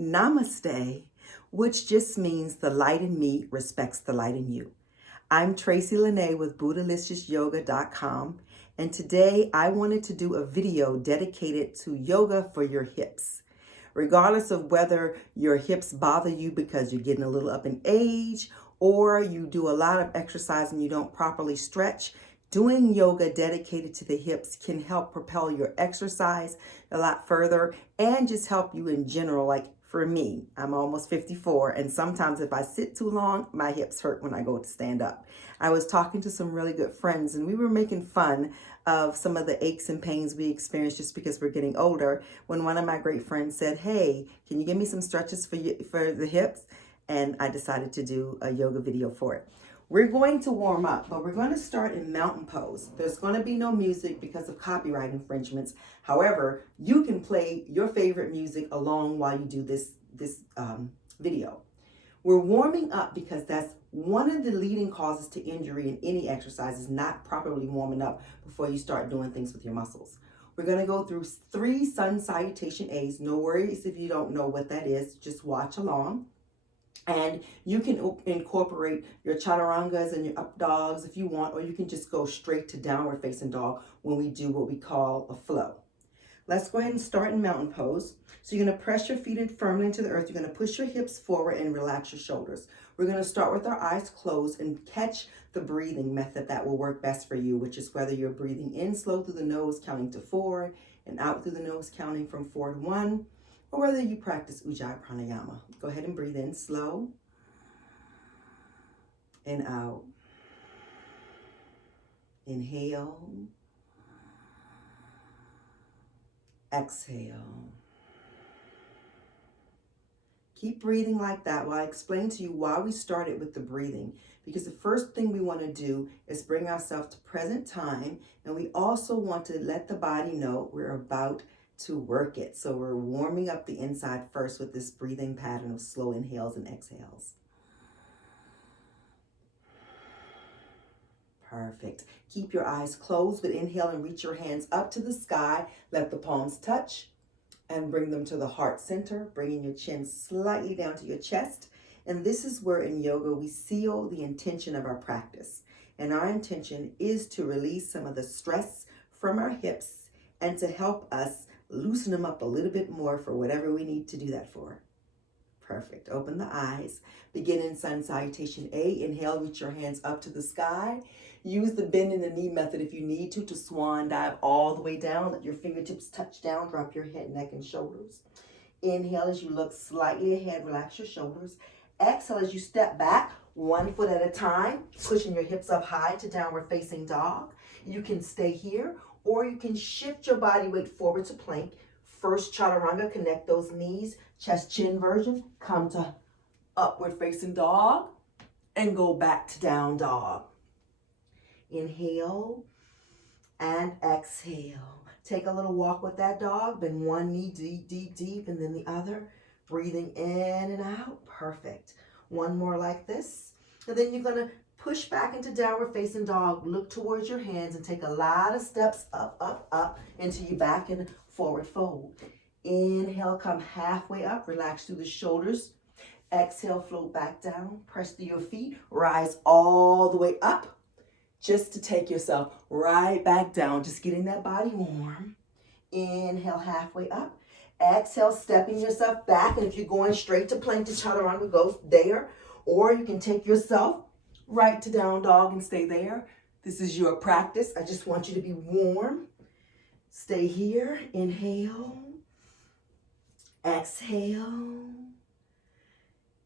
Namaste, which just means the light in me respects the light in you. I'm Tracy Lene with BuddhaliciousYoga.com, and today I wanted to do a video dedicated to yoga for your hips. Regardless of whether your hips bother you because you're getting a little up in age or you do a lot of exercise and you don't properly stretch, doing yoga dedicated to the hips can help propel your exercise a lot further and just help you in general. Like for me, I'm almost 54, and sometimes if I sit too long, my hips hurt when I go to stand up. I was talking to some really good friends, and we were making fun of some of the aches and pains we experience just because we're getting older, when one of my great friends said, "Hey, can you give me some stretches for the hips?" And I decided to do a yoga video for it. We're going to warm up, but we're going to start in mountain pose. There's going to be no music because of copyright infringements. However, you can play your favorite music along while you do this video. We're warming up because that's one of the leading causes to injury in any exercise, is not properly warming up before you start doing things with your muscles. We're going to go through 3 sun salutation A's. No worries if you don't know what that is, just watch along. And you can incorporate your chaturangas and your up dogs if you want, or you can just go straight to downward facing dog when we do what we call a flow. Let's go ahead and start in mountain pose. So you're going to press your feet in firmly into the earth. You're going to push your hips forward and relax your shoulders. We're going to start with our eyes closed and catch the breathing method that will work best for you, which is whether you're breathing in slow through the nose, counting to 4, and out through the nose, counting from 4 to 1. Or whether you practice Ujjayi Pranayama. Go ahead and breathe in slow and out. Inhale. Exhale. Keep breathing like that while I explain to you why we started with the breathing. Because the first thing we want to do is bring ourselves to present time, and we also want to let the body know we're about to work it. So we're warming up the inside first with this breathing pattern of slow inhales and exhales. Perfect. Keep your eyes closed, but inhale and reach your hands up to the sky. Let the palms touch and bring them to the heart center, bringing your chin slightly down to your chest. And this is where in yoga we seal the intention of our practice. And our intention is to release some of the stress from our hips and to help us loosen them up a little bit more for whatever we need to do that for. Perfect. Open the eyes. Begin in sun salutation A. Inhale, reach your hands up to the sky. Use the bend in the knee method if you need to swan dive all the way down. Let your fingertips touch down. Drop your head, neck, and shoulders. Inhale as you look slightly ahead. Relax your shoulders. Exhale as you step back, 1 foot at a time, pushing your hips up high to downward facing dog. You can stay here, or you can shift your body weight forward to plank. First chaturanga, connect those knees, chest chin version, come to upward facing dog, and go back to down dog. Inhale and exhale. Take a little walk with that dog, bend one knee deep, deep, deep, and then the other. Breathing in and out. Perfect. One more like this. And then you're going to push back into downward facing dog. Look towards your hands and take a lot of steps up, up, up until you're back in forward fold. Inhale, come halfway up. Relax through the shoulders. Exhale, float back down. Press through your feet. Rise all the way up just to take yourself right back down. Just getting that body warm. Inhale, halfway up. Exhale, stepping yourself back. And if you're going straight to plank to chaturanga, go there. Or you can take yourself right to down dog and stay there. This is your practice. I just want you to be warm. Stay here. Inhale. Exhale.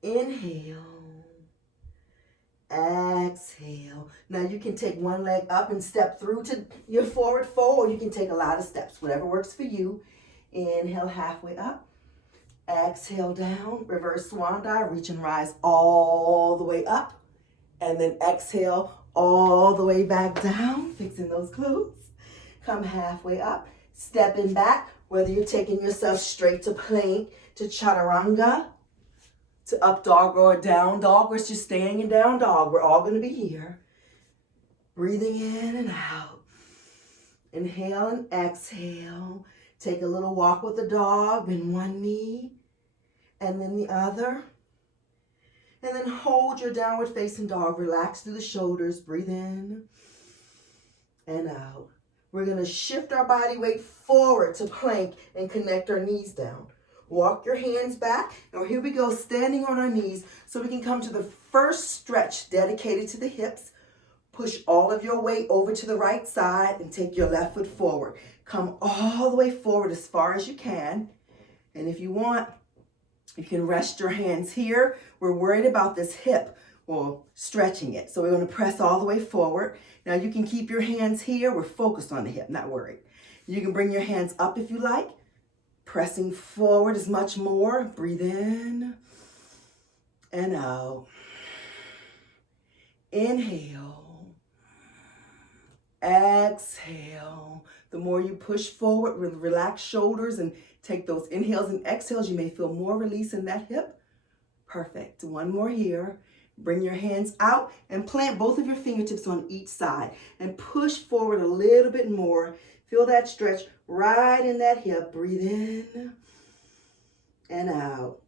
Inhale. Exhale. Now you can take one leg up and step through to your forward fold, or you can take a lot of steps, whatever works for you. Inhale, halfway up. Exhale down, reverse swan dive, reach and rise all the way up. And then exhale all the way back down, fixing those glutes. Come halfway up, stepping back, whether you're taking yourself straight to plank, to chaturanga, to up dog or down dog, or just staying in down dog. We're all going to be here. Breathing in and out. Inhale and exhale. Take a little walk with the dog, bend one knee. and then the other. And then hold your downward facing dog. Relax through the shoulders. Breathe in and out. We're going to shift our body weight forward to plank and connect our knees down. Walk your hands back. Now here we go, standing on our knees so we can come to the first stretch dedicated to the hips. Push all of your weight over to the right side and take your left foot forward. Come all the way forward as far as you can. And if you want, you can rest your hands here. We're worried about this hip, well, stretching it. So we're going to press all the way forward. Now you can keep your hands here. We're focused on the hip, not worried. You can bring your hands up if you like. Pressing forward is much more. Breathe in and out. Inhale. Exhale. The more you push forward, relax shoulders and take those inhales and exhales, you may feel more release in that hip. Perfect. One more here. Bring your hands out and plant both of your fingertips on each side and push forward a little bit more. Feel that stretch right in that hip. Breathe in and out.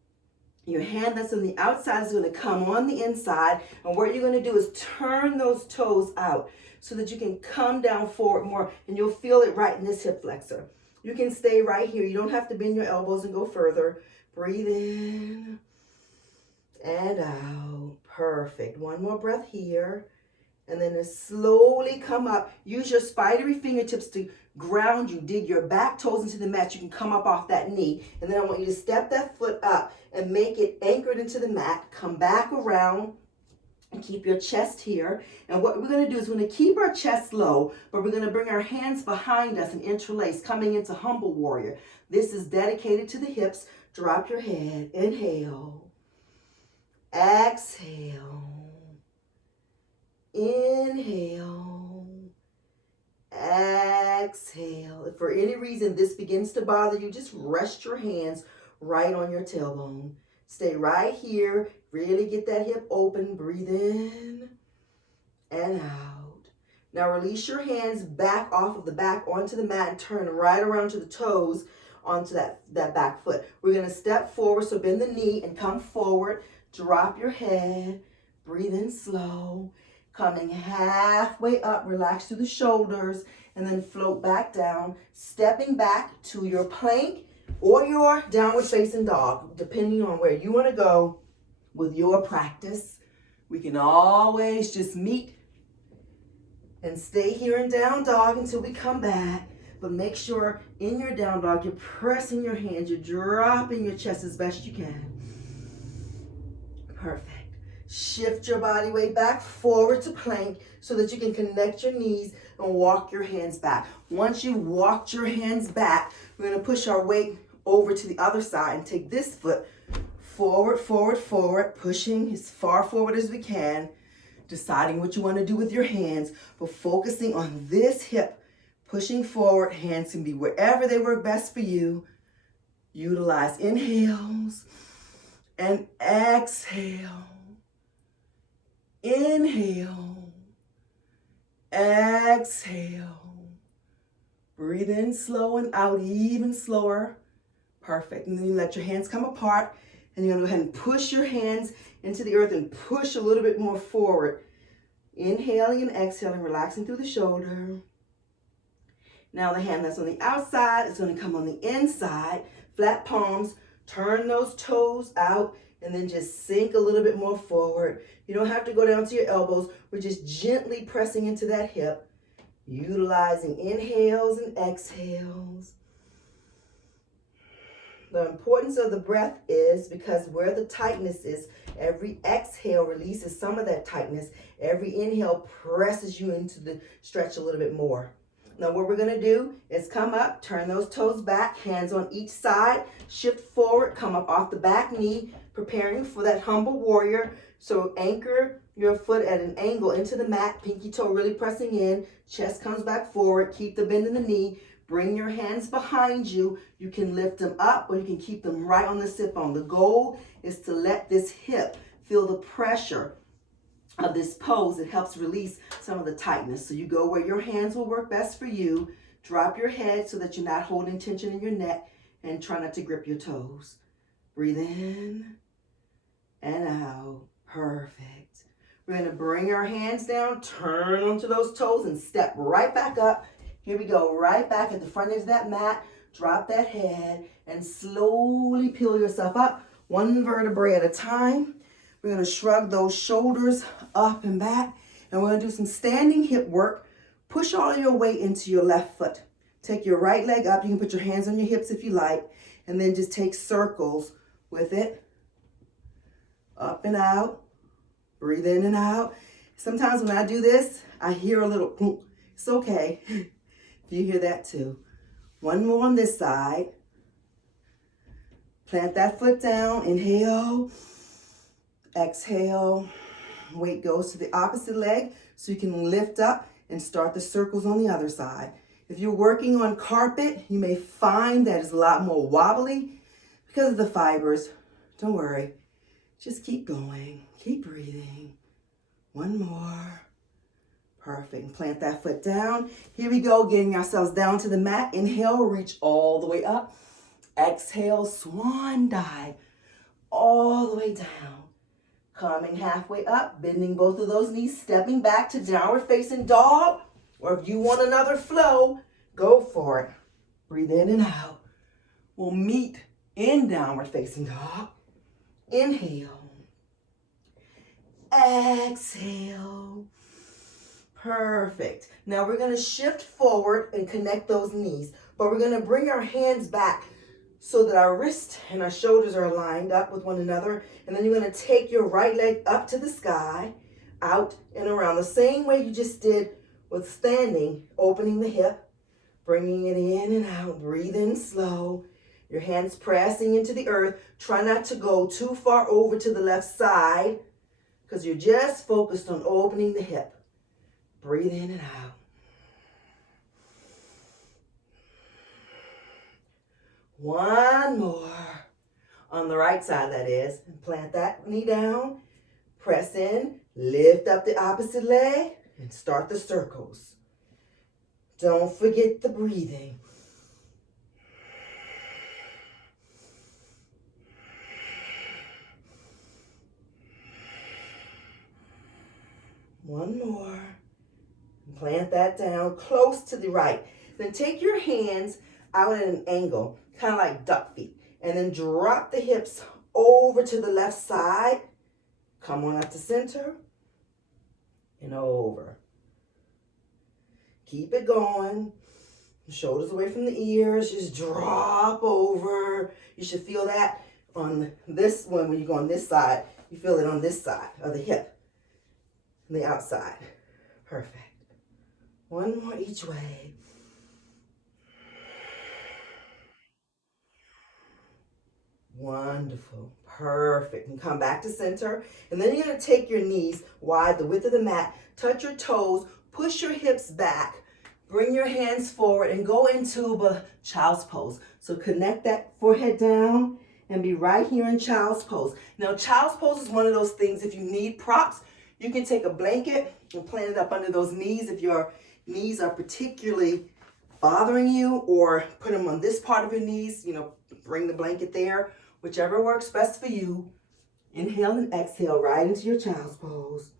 Your hand that's on the outside is going to come on the inside, and what you're going to do is turn those toes out so that you can come down forward more, and you'll feel it right in this hip flexor. You can stay right here. You don't have to bend your elbows and go further. Breathe in and out. Perfect. One more breath here. And then slowly come up. Use your spidery fingertips to ground you. Dig your back toes into the mat. You can come up off that knee. And then I want you to step that foot up and make it anchored into the mat. Come back around and keep your chest here. And what we're going to do is we're going to keep our chest low, but we're going to bring our hands behind us and interlace, coming into humble warrior. This is dedicated to the hips. Drop your head. Inhale. Exhale. Inhale, exhale. If for any reason this begins to bother you, just rest your hands right on your tailbone. Stay right here. Really get that hip open. Breathe in and out. Now release your hands back off of the back onto the mat and turn right around to the toes onto that back foot. We're going to step forward, so bend the knee and come forward. Drop your head. Breathe in slow. Coming halfway up, relax through the shoulders, and then float back down, stepping back to your plank or your downward facing dog, depending on where you want to go with your practice. We can always just meet and stay here in down dog until we come back, but make sure in your down dog, you're pressing your hands, you're dropping your chest as best you can. Perfect. Shift your body weight back forward to plank so that you can connect your knees and walk your hands back. Once you walked your hands back, we're going to push our weight over to the other side and take this foot forward, forward, forward, pushing as far forward as we can, deciding what you want to do with your hands, but focusing on this hip, pushing forward. Hands can be wherever they work best for you. Utilize inhales and exhale. Inhale, exhale. Breathe in slow and out even slower. Perfect. And then you let your hands come apart, and you're going to go ahead and push your hands into the earth and push a little bit more forward. Inhaling and exhaling, relaxing through the shoulder. Now the hand that's on the outside is going to come on the inside. Flat palms, turn those toes out, and then just sink a little bit more forward. You don't have to go down to your elbows. We're just gently pressing into that hip, utilizing inhales and exhales. The importance of the breath is because where the tightness is, every exhale releases some of that tightness. Every inhale presses you into the stretch a little bit more. Now what we're going to do is come up, turn those toes back, hands on each side, shift forward, come up off the back knee, preparing for that humble warrior. So anchor your foot at an angle into the mat, pinky toe really pressing in, chest comes back forward, keep the bend in the knee, bring your hands behind you. You can lift them up or you can keep them right on the sit bone. The goal is to let this hip feel the pressure of this pose. It helps release some of the tightness. So you go where your hands will work best for you. Drop your head so that you're not holding tension in your neck, and try not to grip your toes. Breathe in and out. Perfect. We're going to bring our hands down, turn onto those toes, and step right back up. Here we go, right back at the front edge of that mat. Drop that head and slowly peel yourself up, one vertebrae at a time. We're going to shrug those shoulders up and back, and we're going to do some standing hip work. Push all your weight into your left foot. Take your right leg up. You can put your hands on your hips if you like, and then just take circles with it. Up and out. Breathe in and out. Sometimes when I do this, I hear a little boom. It's okay if you hear that too. One more on this side. Plant that foot down. Inhale. Exhale. Weight goes to the opposite leg so you can lift up and start the circles on the other side. If you're working on carpet, you may find that it's a lot more wobbly because of the fibers. Don't worry. Just keep going. Keep breathing. One more. Perfect. Plant that foot down. Here we go, getting ourselves down to the mat. Inhale, reach all the way up. Exhale, swan dive all the way down. Coming halfway up, bending both of those knees, stepping back to downward facing dog. Or if you want another flow, go for it. Breathe in and out. We'll meet in downward facing dog. Inhale. Exhale. Perfect. Now we're going to shift forward and connect those knees, but we're going to bring our hands back so that our wrists and our shoulders are lined up with one another. And then you're going to take your right leg up to the sky, out and around, the same way you just did with standing, opening the hip, bringing it in and out. Breathe in slow. Your hands pressing into the earth. Try not to go too far over to the left side because you're just focused on opening the hip. Breathe in and out. One more. On the right side, that is. Plant that knee down. Press in. Lift up the opposite leg and start the circles. Don't forget the breathing. One more. Plant that down close to the right. Then take your hands out at an angle, kind of like duck feet. And then drop the hips over to the left side. Come on up to center. And over. Keep it going. Shoulders away from the ears. Just drop over. You should feel that on this one when you go on this side. You feel it on this side of the hip. And the outside. Perfect. One more each way. Wonderful. Perfect. And come back to center. And then you're going to take your knees wide, the width of the mat. Touch your toes. Push your hips back. Bring your hands forward and go into a child's pose. So connect that forehead down and be right here in child's pose. Now, child's pose is one of those things, if you need props, you can take a blanket and plant it up under those knees if your knees are particularly bothering you, or put them on this part of your knees, bring the blanket there, whichever works best for you. Inhale and exhale right into your child's pose.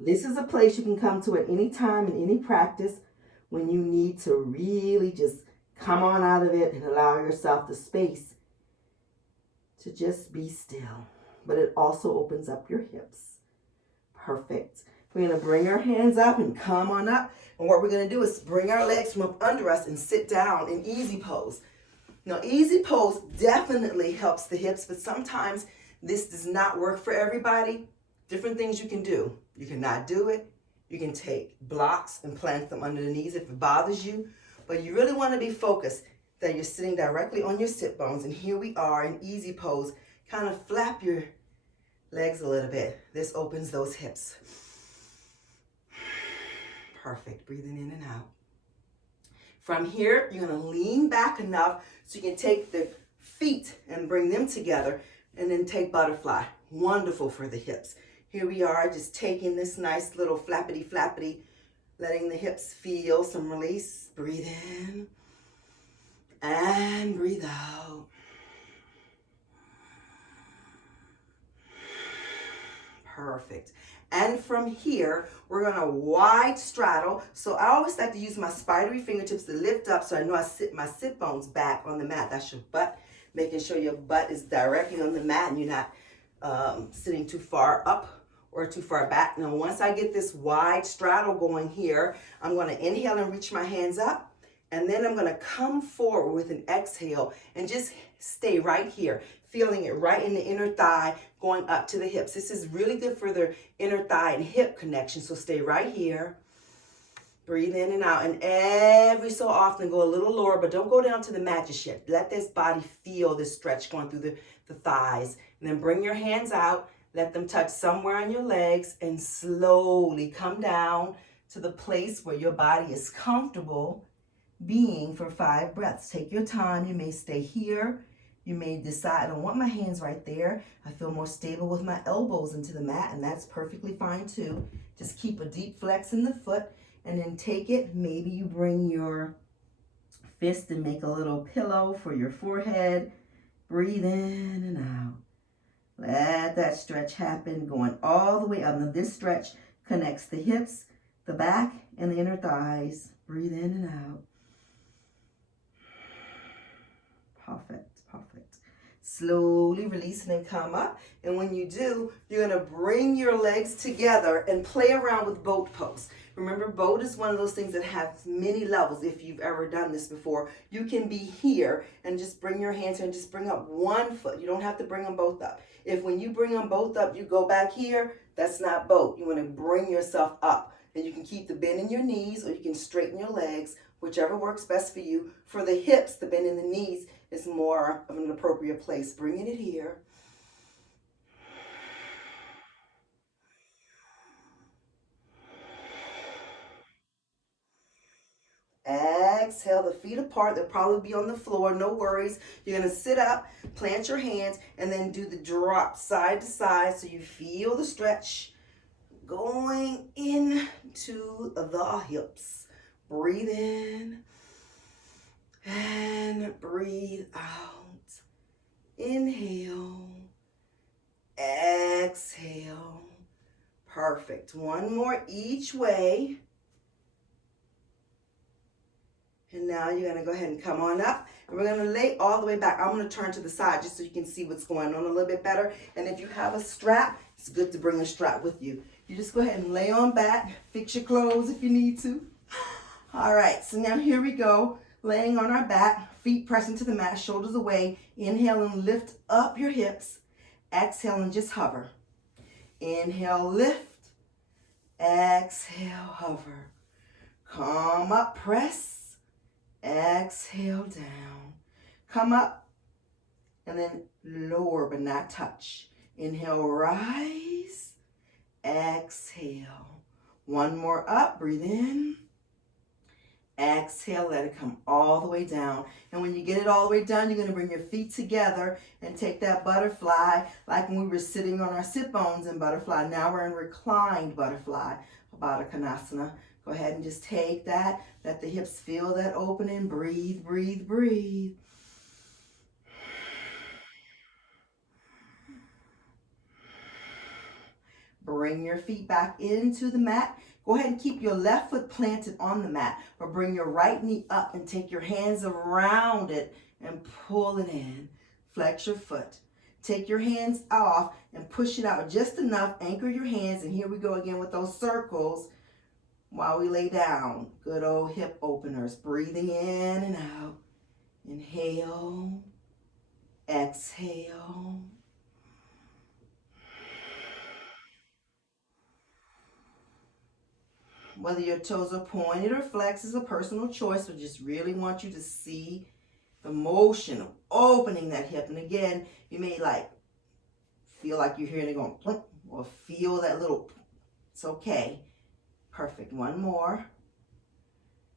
This is a place you can come to at any time in any practice when you need to really just come on out of it and allow yourself the space to just be still. But it also opens up your hips. Perfect. We're going to bring our hands up and come on up. And what we're going to do is bring our legs from up under us and sit down in easy pose. Now, easy pose definitely helps the hips, but sometimes this does not work for everybody. Different things you can do. You cannot do it. You can take blocks and plant them under the knees if it bothers you. But you really want to be focused that you're sitting directly on your sit bones. And here we are in easy pose. Kind of flap your legs a little bit. This opens those hips. Perfect. Breathing in and out. From here, you're going to lean back enough so you can take the feet and bring them together and then take butterfly. Wonderful for the hips. Here we are, just taking this nice little flappity, letting the hips feel some release. Breathe in and breathe out. Perfect. And from here, we're gonna wide straddle. So I always like to use my spidery fingertips to lift up so I know I sit my sit bones back on the mat. That's your butt, making sure your butt is directly on the mat and you're not sitting too far up or too far back. Now, once I get this wide straddle going here, I'm gonna inhale and reach my hands up. And then I'm gonna come forward with an exhale and just stay right here, feeling it right in the inner thigh, going up to the hips. This is really good for the inner thigh and hip connection, so stay right here. Breathe in and out, and every so often go a little lower, but don't go down to the mat just yet. Let this body feel this stretch going through the thighs. And then bring your hands out, let them touch somewhere on your legs, and slowly come down to the place where your body is comfortable being for 5 breaths. Take your time. You may stay here. You may decide, I don't want my hands right there. I feel more stable with my elbows into the mat, and that's perfectly fine too. Just keep a deep flex in the foot, and then take it. Maybe you bring your fist and make a little pillow for your forehead. Breathe in and out. Let that stretch happen, going all the way up. Now this stretch connects the hips, the back, and the inner thighs. Breathe in and out. Perfect, perfect. Slowly release and come up. And when you do, you're going to bring your legs together and play around with boat pose. Remember, boat is one of those things that has many levels. If you've ever done this before, you can be here and just bring your hands and just bring up one foot. You don't have to bring them both up. If when you bring them both up, you go back here, that's not boat. You want to bring yourself up. And you can keep the bend in your knees, or you can straighten your legs, whichever works best for you. For the hips, the bend in the knees is more of an appropriate place. Bringing it here. Exhale, the feet apart. They'll probably be on the floor. No worries. You're going to sit up, plant your hands, and then do the drop side to side so you feel the stretch going into the hips. Breathe in and breathe out. Inhale, exhale. Perfect. One more each way. And now you're going to go ahead and come on up. And we're going to lay all the way back. I'm going to turn to the side just so you can see what's going on a little bit better. And if you have a strap, it's good to bring a strap with you. You just go ahead and lay on back. Fix your clothes if you need to. All right, so now here we go. Laying on our back, feet pressing to the mat, shoulders away. Inhale and lift up your hips. Exhale and just hover. Inhale, lift. Exhale, hover. Come up, press. Exhale down. Come up and then lower but not touch. Inhale, rise. Exhale. One more up. Breathe in. Exhale. Let it come all the way down. And when you get it all the way down, you're going to bring your feet together and take that butterfly like when we were sitting on our sit bones in butterfly. Now we're in reclined butterfly, Baddha Konasana. Go ahead and just take that. Let the hips feel that opening. Breathe, breathe, breathe. Bring your feet back into the mat. Go ahead and keep your left foot planted on the mat, or bring your right knee up and take your hands around it and pull it in. Flex your foot. Take your hands off and push it out just enough. Anchor your hands, and here we go again with those circles while we lay down. Good old hip openers. Breathing in and out. Inhale. Exhale. Whether your toes are pointed or flexed is a personal choice. We just really want you to see the motion of opening that hip. And again, you may feel like you're hearing it going plunk, or feel that little, it's okay. Perfect. One more.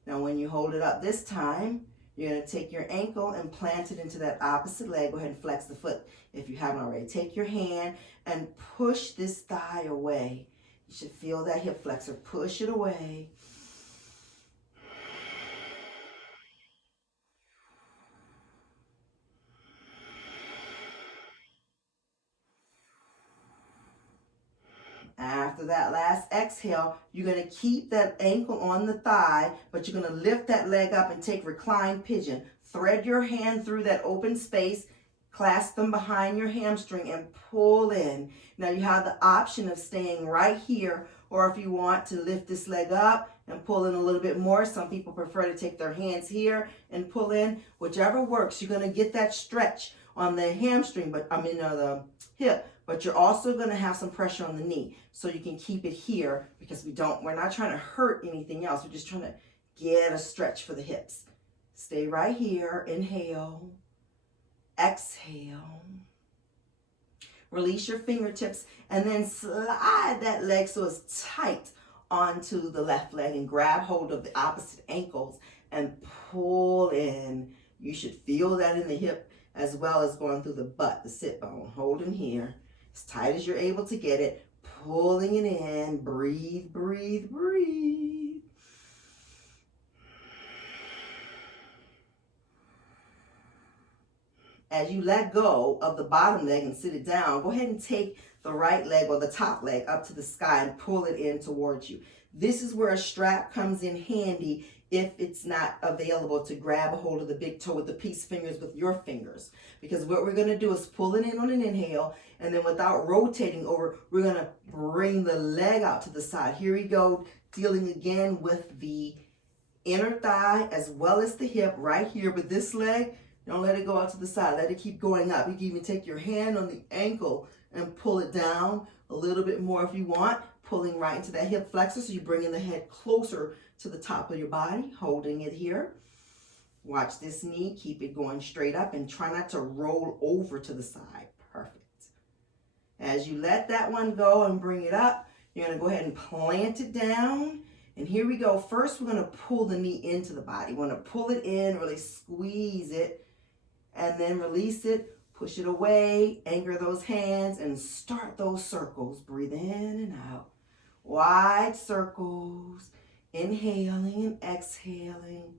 Now when you hold it up this time, you're going to take your ankle and plant it into that opposite leg. Go ahead and flex the foot if you haven't already. Take your hand and push this thigh away. You should feel that hip flexor. Push it away. After that last exhale, you're going to keep that ankle on the thigh, but you're going to lift that leg up and take reclined pigeon. Thread your hand through that open space, clasp them behind your hamstring, and pull in. Now you have the option of staying right here, or if you want to lift this leg up and pull in a little bit more. Some people prefer to take their hands here and pull in. Whichever works, you're going to get that stretch on the hamstring, but the hip, but you're also going to have some pressure on the knee. So you can keep it here because we're not trying to hurt anything else. We're just trying to get a stretch for the hips. Stay right here. Inhale. Exhale. Release your fingertips and then slide that leg so it's tight onto the left leg and grab hold of the opposite ankles and pull in. You should feel that in the hip as well as going through the butt, the sit bone. Holding here as tight as you're able to get it, pulling it in. Breathe, breathe, breathe. As you let go of the bottom leg and sit it down, go ahead and take the right leg or the top leg up to the sky and pull it in towards you. This is where a strap comes in handy if it's not available to grab a hold of the big toe with the peace fingers with your fingers. Because what we're going to do is pull it in on an inhale, and then without rotating over, we're going to bring the leg out to the side. Here we go, dealing again with the inner thigh as well as the hip right here. But this leg, don't let it go out to the side. Let it keep going up. You can even take your hand on the ankle and pull it down a little bit more if you want, pulling right into that hip flexor. So you're bringing the head closer to the top of your body, holding it here. Watch this knee. Keep it going straight up and try not to roll over to the side. Perfect. As you let that one go and bring it up, you're going to go ahead and plant it down. And here we go. First, we're going to pull the knee into the body. We're going to pull it in, really squeeze it, and then release it, push it away, anchor those hands, and start those circles. Breathe in and out. Wide circles, inhaling and exhaling.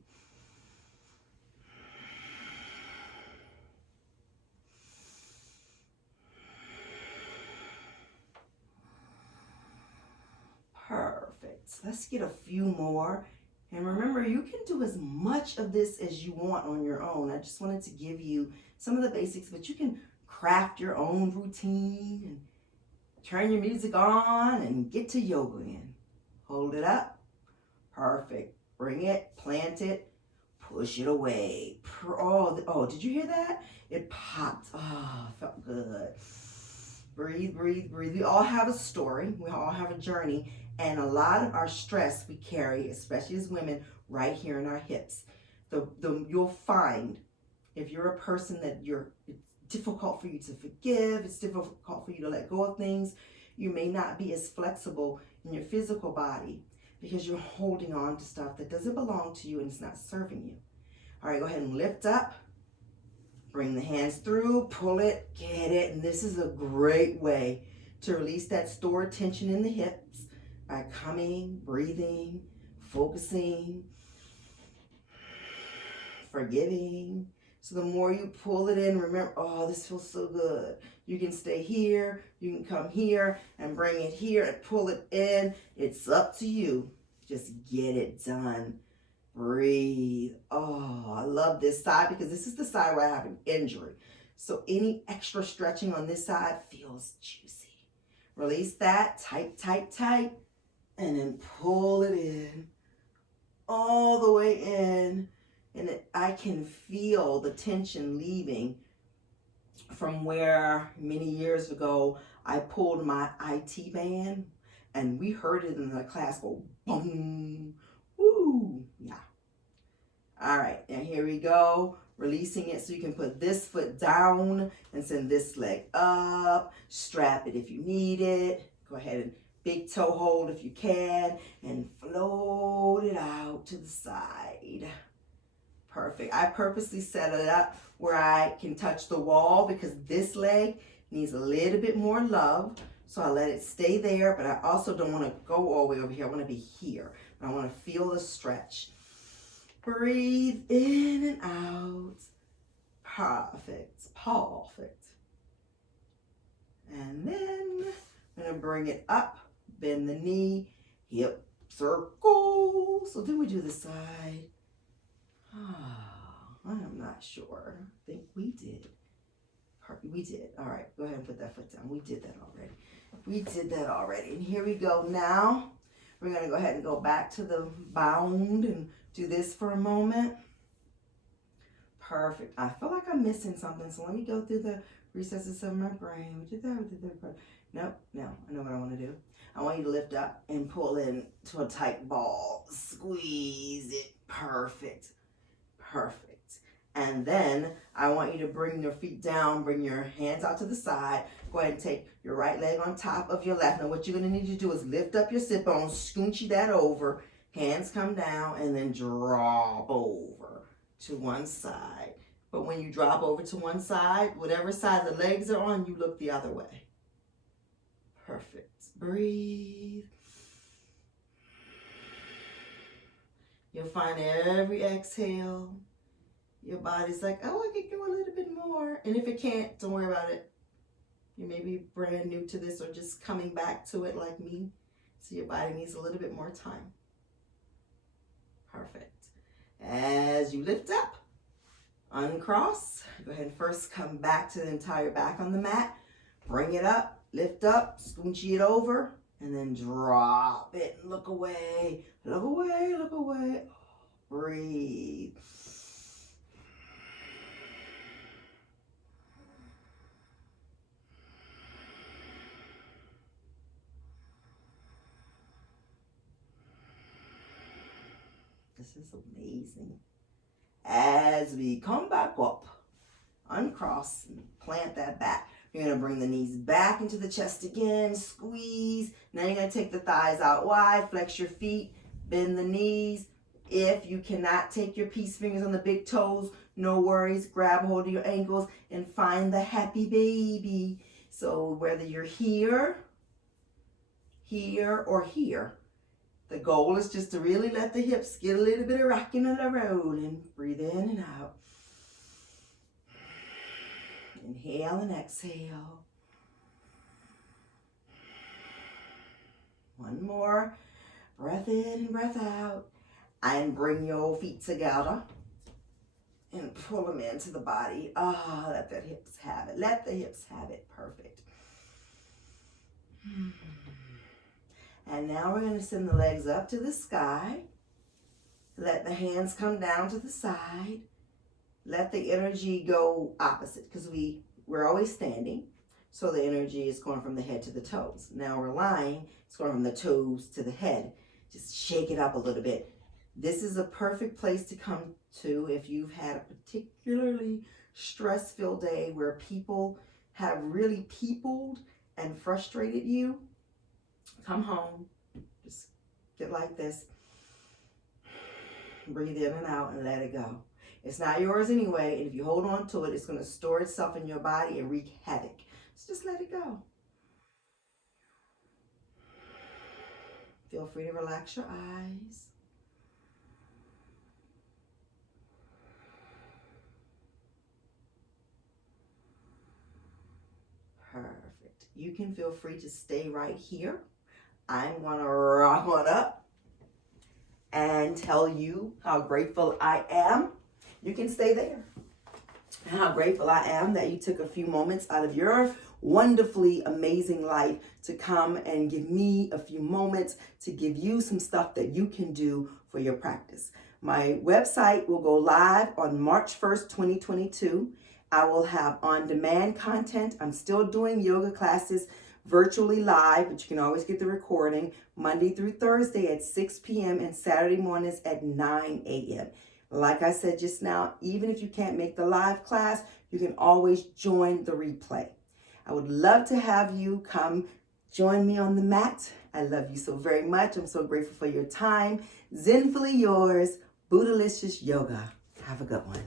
Perfect. Let's get a few more. And remember, you can do as much of this as you want on your own. I just wanted to give you some of the basics, but you can craft your own routine and turn your music on and get to yoga in. Hold it up. Perfect. Bring it, plant it, push it away. Oh, did you hear that? It popped. Oh, felt good. Breathe, breathe, breathe. We all have a story. We all have a journey. And a lot of our stress we carry, especially as women, right here in our hips. You'll find, if you're a person that it's difficult for you to forgive, it's difficult for you to let go of things, you may not be as flexible in your physical body because you're holding on to stuff that doesn't belong to you and it's not serving you. All right, go ahead and lift up. Bring the hands through, pull it, get it. And this is a great way to release that stored tension in the hips by coming, breathing, focusing, forgiving. So the more you pull it in, remember, oh, this feels so good. You can stay here, you can come here and bring it here and pull it in. It's up to you. Just get it done. Breathe. Oh, I love this side because this is the side where I have an injury. So any extra stretching on this side feels juicy. Release that, tight, tight, tight, and then pull it in, all the way in. And I can feel the tension leaving from where many years ago I pulled my IT band and we heard it in the class go boom, woo, yeah. All right, and here we go, releasing it so you can put this foot down and send this leg up, strap it if you need it, go ahead and big toe hold if you can, and float it out to the side. Perfect. I purposely set it up where I can touch the wall because this leg needs a little bit more love. So I let it stay there, but I also don't want to go all the way over here. I want to be here, but I want to feel the stretch. Breathe in and out. Perfect. Perfect. And then I'm going to bring it up, bend the knee, hip circle. So then we do the side. I'm not sure. I think we did. We did. All right, go ahead and put that foot down. We did that already. We did that already. And here we go now. We're going to go ahead and go back to the bound and do this for a moment. Perfect. I feel like I'm missing something, so let me go through the recesses of my brain. We did that. Nope. No, I know what I want to do. I want you to lift up and pull in to a tight ball. Squeeze it. Perfect. Perfect. And then I want you to bring your feet down, bring your hands out to the side. Go ahead and take your right leg on top of your left. Now what you're going to need to do is lift up your sit bones, scoonchy that over, hands come down, and then drop over to one side. But when you drop over to one side, whatever side the legs are on, you look the other way. Perfect. Breathe. You'll find every exhale, your body's like, oh, I could go a little bit more. And if it can't, don't worry about it. You may be brand new to this or just coming back to it like me. So your body needs a little bit more time. Perfect. As you lift up, uncross. Go ahead and first come back to the entire back on the mat. Bring it up, lift up, scoonchy it over, and then drop it. Look away, look away, look away. Breathe. This is amazing. As we come back up, uncross, and plant that back. You're going to bring the knees back into the chest again, squeeze. Now you're going to take the thighs out wide, flex your feet, bend the knees. If you cannot take your peace fingers on the big toes, no worries. Grab hold of your ankles and find the happy baby. So whether you're here, here, or here, the goal is just to really let the hips get a little bit of rocking and a rolling. Breathe in and out. Inhale and exhale. One more. Breath in and breath out. And bring your feet together. And pull them into the body. Let the hips have it. Let the hips have it. Perfect. And now we're going to send the legs up to the sky. Let the hands come down to the side. Let the energy go opposite because we're always standing. So the energy is going from the head to the toes. Now we're lying. It's going from the toes to the head. Just shake it up a little bit. This is a perfect place to come to if you've had a particularly stress-filled day where people have really peopled and frustrated you. Come home, just get like this, breathe in and out and let it go. It's not yours anyway, and if you hold on to it, it's going to store itself in your body and wreak havoc. So just let it go. Feel free to relax your eyes. Perfect. You can feel free to stay right here. I'm going to rock on up and tell you how grateful I am. You can stay there. And how grateful I am that you took a few moments out of your wonderfully amazing life to come and give me a few moments to give you some stuff that you can do for your practice. My website will go live on March 1st, 2022. I will have on-demand content. I'm still doing yoga classes virtually live, but you can always get the recording Monday through Thursday at 6 p.m. and Saturday mornings at 9 a.m. Like I said just now, even if you can't make the live class, you can always join the replay. I would love to have you come join me on the mat. I love you so very much. I'm so grateful for your time. Zenfully yours, Buddhalicious Yoga. Have a good one.